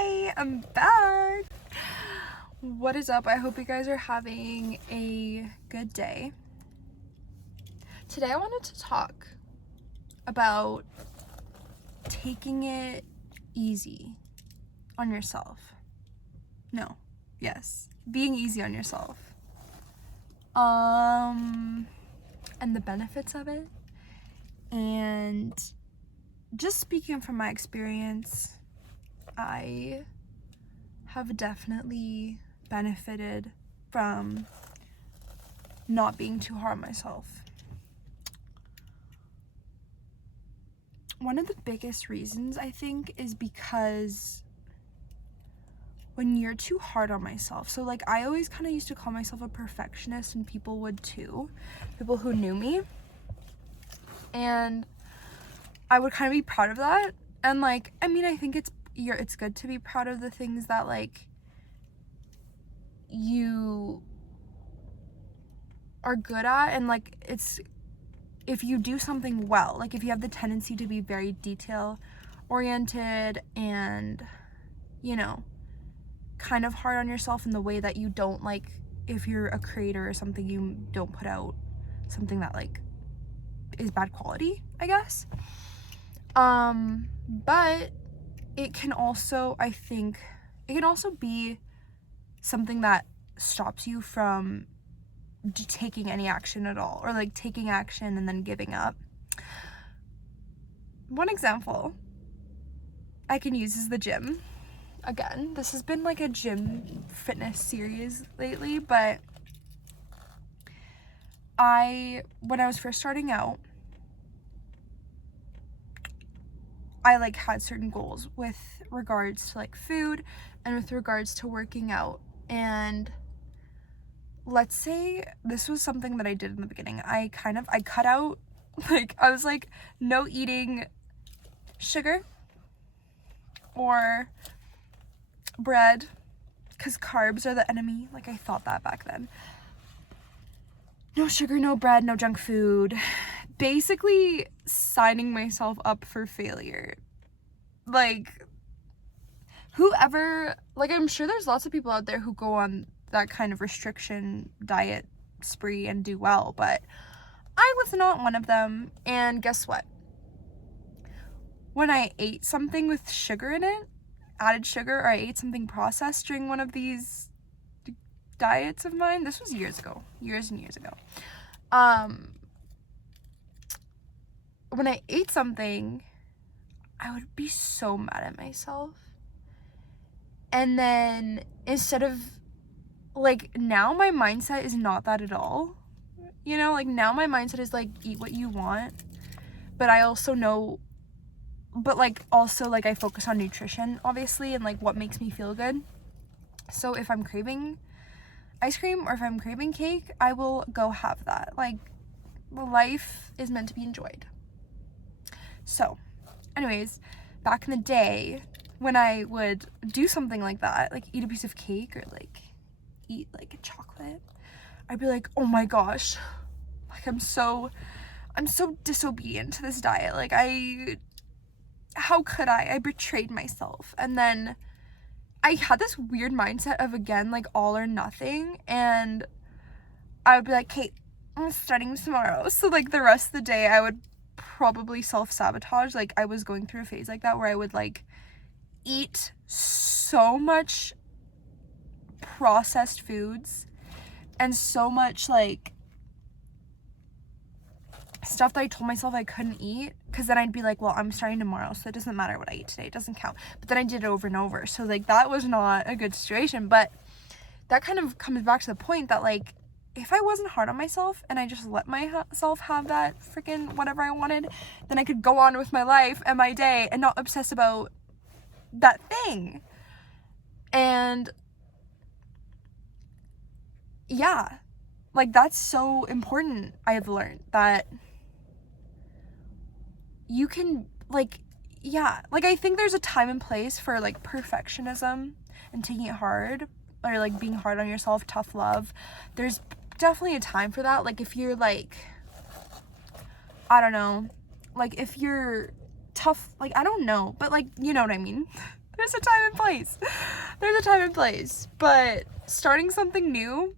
Hi, I'm back. What is up? I hope you guys are having a good day. Today I wanted to talk about taking it easy on yourself. Being easy on yourself. And the benefits of it. And just speaking from my experience, I have definitely benefited from not being too hard on myself. One of the biggest reasons, I think, is because when you're too hard on myself, so like I always kind of used to call myself a perfectionist, and people would too, people who knew me, and I would kind of be proud of that. And like, I mean, I think it's good to be proud of the things that like you are good at, and like it's, if you do something well, like if you have the tendency to be very detail oriented and, you know, kind of hard on yourself in the way that you don't, like, if you're a creator or something, you don't put out something that like is bad quality, I guess. But it can also, I think, it can also be something that stops you from taking any action at all, or like taking action and then giving up. One example I can use is the gym. Again, this has been like a gym fitness series lately, but when I was first starting out, I like had certain goals with regards to like food and with regards to working out. And let's say this was something that I did in the beginning. I cut out, like, I was like, no eating sugar or bread, because carbs are the enemy. Like, I thought that back then. No sugar, no bread, no junk food. Basically signing myself up for failure. Like, whoever, like, I'm sure there's lots of people out there who go on that kind of restriction diet spree and do well, but I was not one of them. And guess what? When I ate something with sugar in it, added sugar, or I ate something processed during one of these diets of mine, this was years and years ago. When I ate something, I would be so mad at myself. And then instead of, like, now my mindset is not that at all. You know, like, now my mindset is like, eat what you want. But I also know, I focus on nutrition, obviously, and like what makes me feel good. So if I'm craving ice cream or if I'm craving cake, I will go have that. Like, life is meant to be enjoyed. So, anyways, back in the day, when I would do something like that, like eat a piece of cake or like eat like a chocolate, I'd be like, oh my gosh, like I'm so disobedient to this diet. Like, how could I betrayed myself. And then I had this weird mindset of, again, like all or nothing, and I would be like, Kate, I'm studying tomorrow, so like the rest of the day I would probably self-sabotage. Like, I was going through a phase like that where I would like eat so much processed foods and so much like stuff that I told myself I couldn't eat, because then I'd be like, well, I'm starting tomorrow, so it doesn't matter what I eat today, it doesn't count. But then I did it over and over, so like that was not a good situation. But that kind of comes back to the point that, like, if I wasn't hard on myself and I just let myself have that freaking whatever I wanted, then I could go on with my life and my day and not obsess about that thing. And yeah, like, that's so important. I have learned that you can, like, yeah, like, I think there's a time and place for like perfectionism and taking it hard, or like being hard on yourself, tough love. There's definitely a time for that. Like, if you're like, I don't know, like if you're tough, like, I don't know, but like, you know what I mean. There's a time and place. There's a time and place. But starting something new,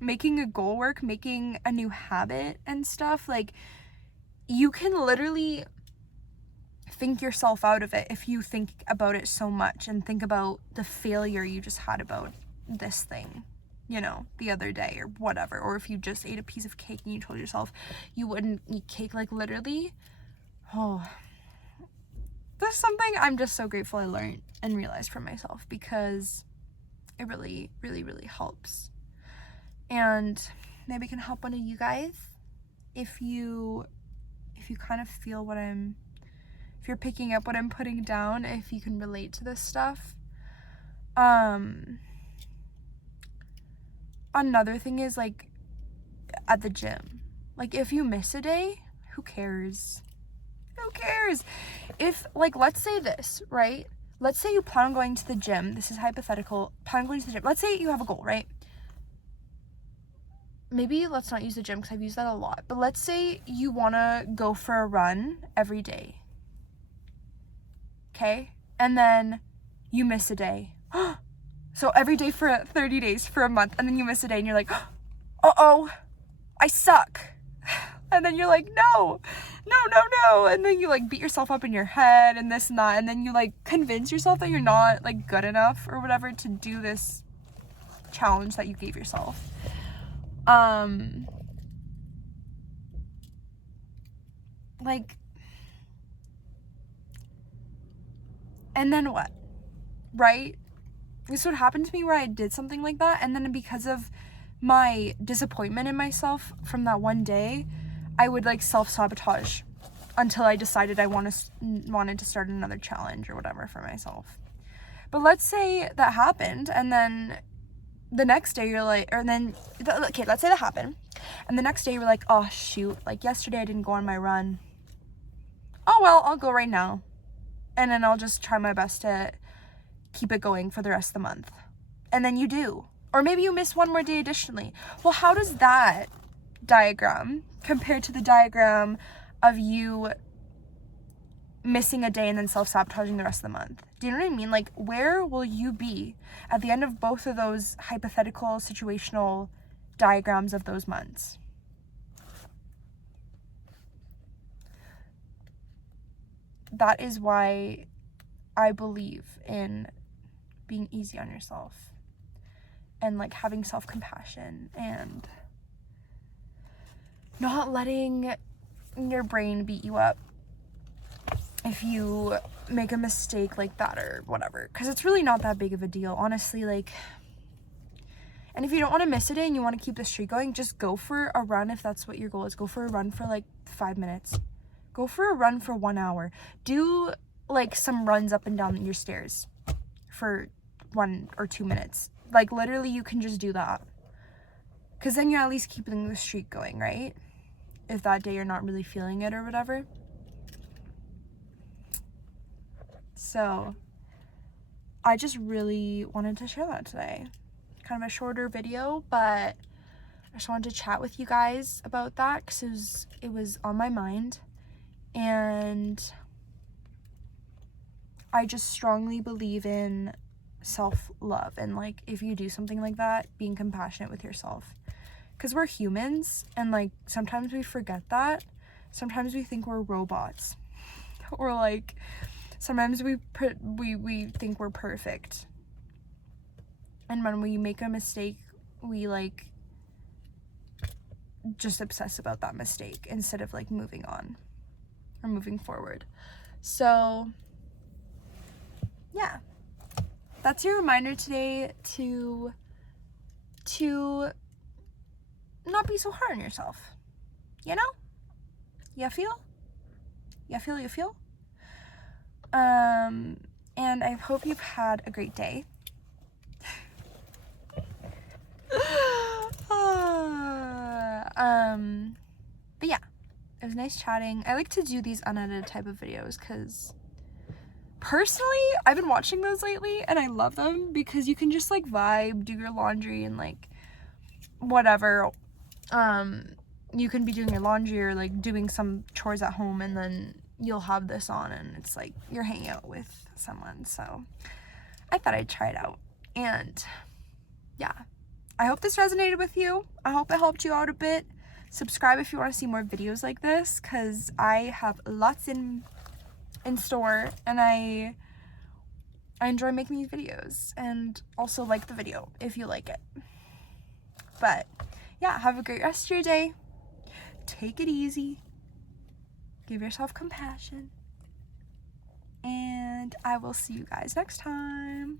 making a goal work, making a new habit and stuff, like, you can literally think yourself out of it if you think about it so much and think about the failure you just had about this thing, you know, the other day or whatever. Or if you just ate a piece of cake and you told yourself you wouldn't eat cake, like, literally, that's something I'm just so grateful I learned and realized for myself, because it really, really, really helps. And maybe it can help one of you guys if you kind of feel if you're picking up what I'm putting down, if you can relate to this stuff. Another thing is, like, at the gym, like, if you miss a day, who cares? Who cares? If, like, let's say this, right? Let's say you plan on going to the gym. This is hypothetical. Plan on going to the gym. Let's say you have a goal, right? Maybe let's not use the gym because I've used that a lot. But let's say you want to go for a run every day. Okay? And then you miss a day. So every day for 30 days for a month, and then you miss a day and you're like, uh-oh, I suck. And then you're like, no. And then you, like, beat yourself up in your head and this and that. And then you, like, convince yourself that you're not, like, good enough or whatever to do this challenge that you gave yourself. Like, and then what? Right? This would happen to me where I did something like that, and then because of my disappointment in myself from that one day, I would, like, self-sabotage until I decided I wanted to start another challenge or whatever for myself. But let's say that happened, and then the next day you're like, okay, let's say that happened, and the next day you're like, oh shoot, like, yesterday I didn't go on my run. Oh well, I'll go right now, and then I'll just try my best to keep it going for the rest of the month. And then you do. Or maybe you miss one more day additionally. Well, how does that diagram compare to the diagram of you missing a day and then self-sabotaging the rest of the month? Do you know what I mean? Like, where will you be at the end of both of those hypothetical, situational diagrams of those months? That is why I believe in being easy on yourself and, like, having self-compassion and not letting your brain beat you up if you make a mistake like that or whatever, because it's really not that big of a deal, honestly. Like, and if you don't want to miss a day and you want to keep the streak going, just go for a run. If that's what your goal is, go for a run for, like, 5 minutes. Go for a run for 1 hour. Do, like, some runs up and down your stairs for 1 or 2 minutes. Like, literally, you can just do that, because then you're at least keeping the streak going, right? If that day you're not really feeling it or whatever. So I just really wanted to share that today. Kind of a shorter video, but I just wanted to chat with you guys about that because it was on my mind. And I just strongly believe in self-love, and, like, if you do something like that, being compassionate with yourself, because we're humans, and, like, sometimes we forget that. Sometimes we think we're robots, or, like, sometimes we think we're perfect, and when we make a mistake, we, like, just obsess about that mistake instead of, like, moving on or moving forward. So yeah, that's your reminder today to not be so hard on yourself, you know? You feel? And I hope you've had a great day. But yeah, it was nice chatting. I like to do these unedited type of videos because personally, I've been watching those lately and I love them because you can just, like, vibe, do your laundry and, like, whatever. You can be doing your laundry or, like, doing some chores at home and then you'll have this on and it's like you're hanging out with someone. So I thought I'd try it out. And yeah, I hope this resonated with you. I hope it helped you out a bit. Subscribe if you want to see more videos like this, because I have lots in store, and I enjoy making these videos. And also like the video if you like it. But yeah, have a great rest of your day. Take it easy. Give yourself compassion. And I will see you guys next time.